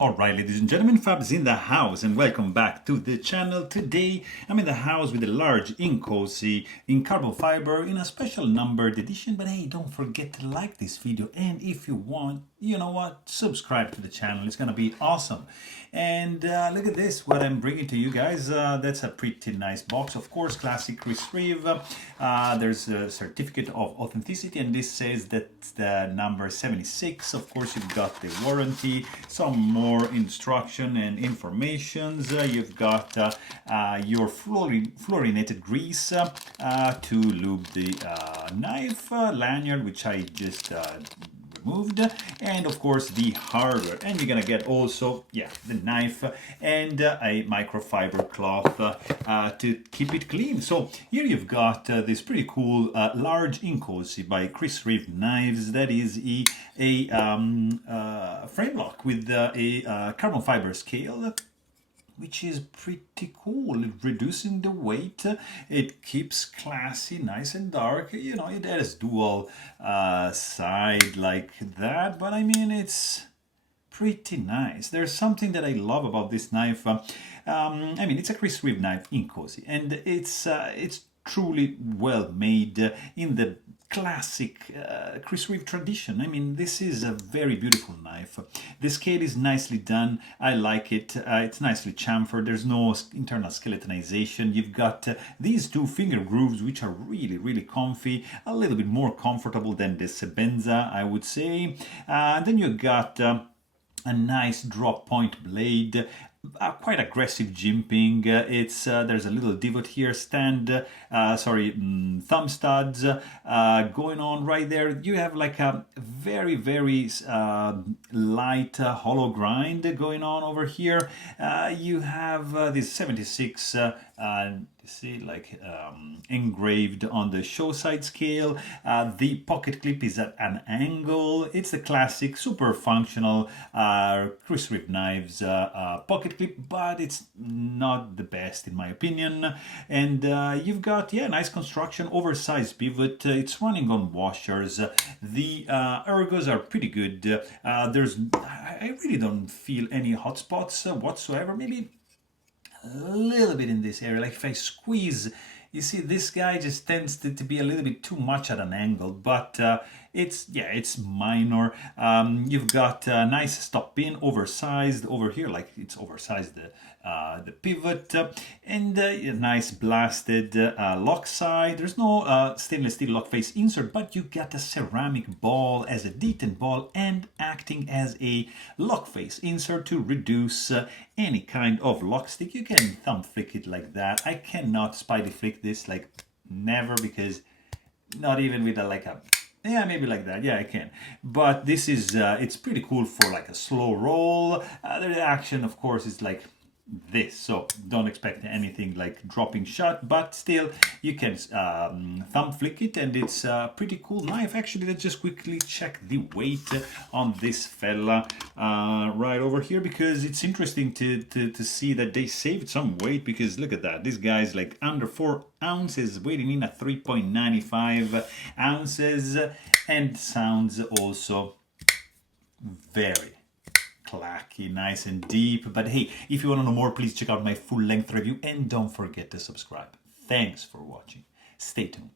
Alright, ladies and gentlemen, Fab's in the house and welcome back to the channel. Today I'm in the house with a large Inkosi in carbon fiber in a special numbered edition. But hey, don't forget to like this video, and if you want, you know what, subscribe to the channel. It's gonna be awesome. And look at this, what I'm bringing to you guys. That's a pretty nice box, of course, classic Reeve. There's a certificate of authenticity, and this says that the number 76. Of course, you've got the warranty, some more instruction and informations. You've got your fluorinated grease to lube the knife, lanyard, which I just removed, and of course the hardware. And you're gonna get also, yeah, the knife and a microfiber cloth to keep it clean. So here you've got this pretty cool large Inkosi by Reeve knives. That is a frame lock with a carbon fiber scale, which is pretty cool. Reducing the weight, it keeps classy, nice and dark. You know, it has dual side like that, but I mean, it's pretty nice. There's something that I love about this knife. I mean, it's a Reeve knife, Inkosi, and it's truly well made in the classic Reeve tradition. I mean, this is a very beautiful knife. The scale is nicely done. I like it. It's nicely chamfered. There's no internal skeletonization. You've got these two finger grooves, which are really comfy, a little bit more comfortable than the Sebenza, I would say. Then you've got a nice drop point blade. Quite aggressive jimping. It's there's a little divot here, thumb studs going on right there. You have like a very light hollow grind going on over here. You have this 76 see, like engraved on the show side scale. The pocket clip is at an angle. It's the classic super functional Reeve knives pocket clip, but it's not the best in my opinion. And you've got, yeah, nice construction, oversized pivot. It's running on washers. The ergos are pretty good. I really don't feel any hot spots whatsoever. Maybe a little bit in this area, like if I squeeze, you see this guy just tends to be a little bit too much at an angle, but it's minor. You've got a nice stop pin, oversized over here, like it's oversized the pivot, and a nice blasted lock side. There's no stainless steel lock face insert, but you got a ceramic ball as a detent ball and acting as a lock face insert to reduce any kind of lock stick. You can thumb flick it like that. I cannot spidey flick this, like never, because not even with yeah, maybe like that. Yeah, I can. But this is, it's pretty cool for like a slow roll. The action, of course, is like this, so don't expect anything like dropping shot, but still you can thumb flick it, and it's a pretty cool knife. Actually, let's just quickly check the weight on this fella right over here, because it's interesting to see that they saved some weight, because look at that, this guy's like under 4 ounces, weighing in at 3.95 ounces, and sounds also very clacky, nice and deep. But hey, if you want to know more, please check out my full-length review, and don't forget to subscribe. Thanks for watching. Stay tuned.